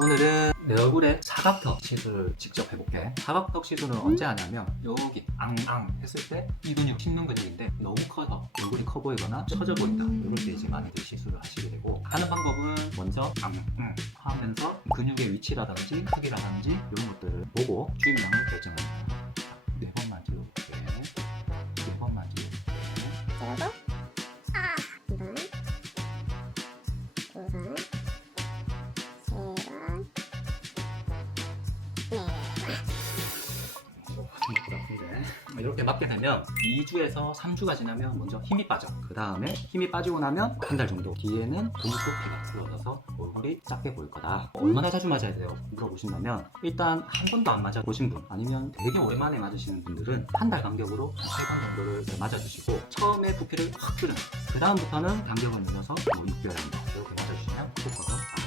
오늘은 내 얼굴에 사각턱 시술을 직접 해볼게. 사각턱 시술은 언제 하냐면 여기 앙앙 했을 때 이 근육 씹는 근육인데 너무 커서 얼굴이 커 보이거나 처져 보인다. 이럴 때 이제 많이들 시술을 하시게 되고 하는 방법은 먼저 앙앙 하면서 근육의 위치라든지 크기라든지 이런 것들을 보고 주입량을 결정합니다. 네 번만 찍어볼게. 네 번만 찍어볼게. 이렇게 맞게 되면 2주에서 3주가 지나면 먼저 힘이 빠져. 그 다음에 힘이 빠지고 나면 한 달 정도 뒤에는 근육도피가 줄어들어서 얼굴이 작게 보일 거다. 얼마나 자주 맞아야 돼요? 물어보신다면 일단 한 번도 안 맞아 보신 분 아니면 되게 오랜만에 맞으시는 분들은 한 달 간격으로 한세번 정도를 맞아주시고 처음에 부피를 확 줄여. 그 다음부터는 간격을 늘려서 뭐 6개월 한다 이렇게 맞아주시면 효과가.